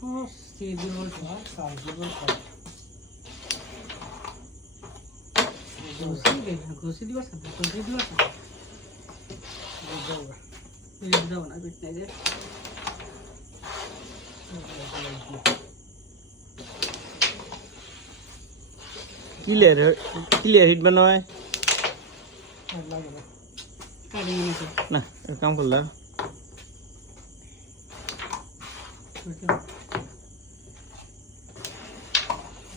হ্যাঁ সাল দুর্বল খাই ঘষি ঘষি দিবা দিবা যাও না পিট নাই যে ক্লিয়ার ক্লিয়ার হিট বানায়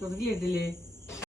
Выглядели.